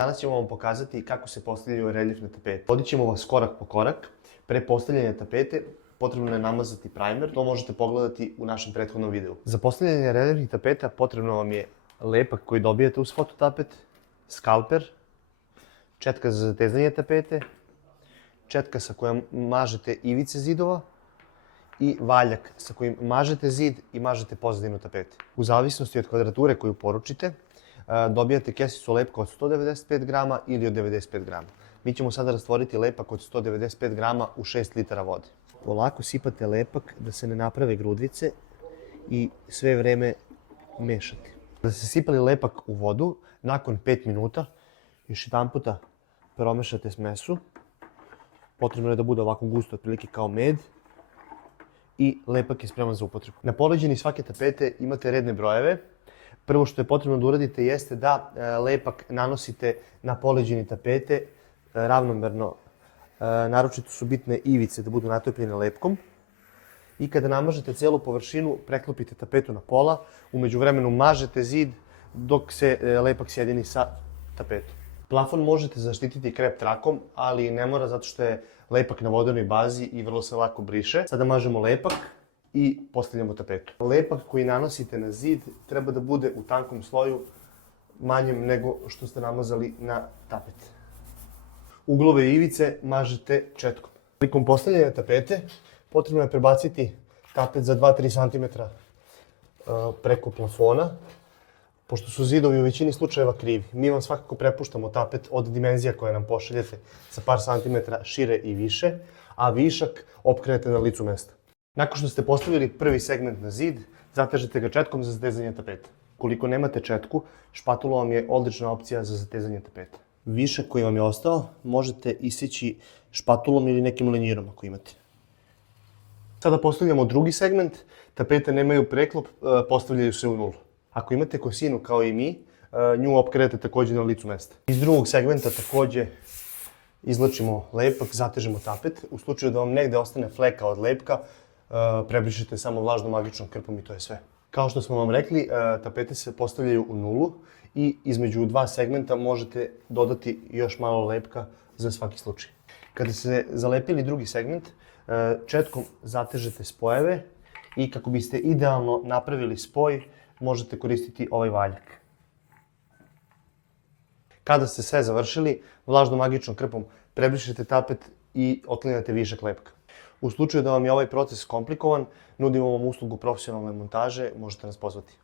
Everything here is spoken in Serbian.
Danas ćemo vam pokazati kako se postavljaju reljefne tapete. Vodit ćemo vas korak po korak. Pre postavljanja tapete potrebno je namazati primer, to možete pogledati u našem prethodnom videu. Za postavljanje reljefnih tapeta potrebno vam je lepak koji dobijate uz fototapet, skalper, četka za zatezanje tapete, četka sa kojom mažete ivice zidova i valjak sa kojim mažete zid i mažete pozadinu tapete. U zavisnosti od kvadrature koju poručite, dobijate kesicu lepka od 195 grama ili od 95 grama. Mi ćemo sada rastvoriti lepak od 195 grama u 6 litara vode. Polako sipate lepak da se ne naprave grudvice i sve vreme mešate. Da ste sipali lepak u vodu, nakon 5 minuta još jedan puta promešate smesu. Potrebno je da bude ovako gusto, otprilike kao med. I lepak je spreman za upotrebu. Na poleđini svake tapete imate redne brojeve. Prvo što je potrebno da uradite jeste da lepak nanosite na poleđini tapete ravnomerno. Naročito su bitne ivice da budu natopljene lepkom. I kada namažete celu površinu, preklopite tapetu na pola. U međuvremenu mažete zid dok se lepak sjedini sa tapetom. Plafon možete zaštititi krep trakom, ali ne mora zato što je lepak na vodenoj bazi i vrlo se lako briše. Sada mažemo lepak i postavljamo tapetu. Lepak koji nanosite na zid treba da bude u tankom sloju, manjem nego što ste namazali na tapet. Uglove i ivice mažete četkom. Prilikom postavljanja tapete potrebno je prebaciti tapet za 2-3 cm preko plafona, pošto su zidovi u većini slučajeva krivi. Mi vam svakako prepuštamo tapet od dimenzija koje nam pošaljete sa par santimetra šire i više, a višak opkrenete na licu mesta. Nakon što ste postavili prvi segment na zid, zatežete ga četkom za zatezanje tapeta. Ukoliko nemate četku, špatula vam je odlična opcija za zatezanje tapeta. Višak koji vam je ostao možete iseći špatulom ili nekim lenjirom ako imate. Sada postavljamo drugi segment. Tapete nemaju preklop, postavljaju se u nulu. Ako imate kosinu kao i mi, nju opkrenete takođe na licu mesta. Iz drugog segmenta takođe izvlačimo lepak, zatežemo tapet. U slučaju da vam negde ostane fleka od lepka, prebrišite samo vlažnom magičnom krpom i to je sve. Kao što smo vam rekli, tapete se postavljaju u nulu i između dva segmenta možete dodati još malo lepka za svaki slučaj. Kada ste zalepili drugi segment, četkom zatežete spojeve i kako biste idealno napravili spoj, možete koristiti ovaj valjak. Kada ste sve završili, vlažnom magičnom krpom prebrišete tapet i otklanjate višak lepka. U slučaju da vam je ovaj proces komplikovan, nudimo vam uslugu profesionalne montaže, možete nas pozvati.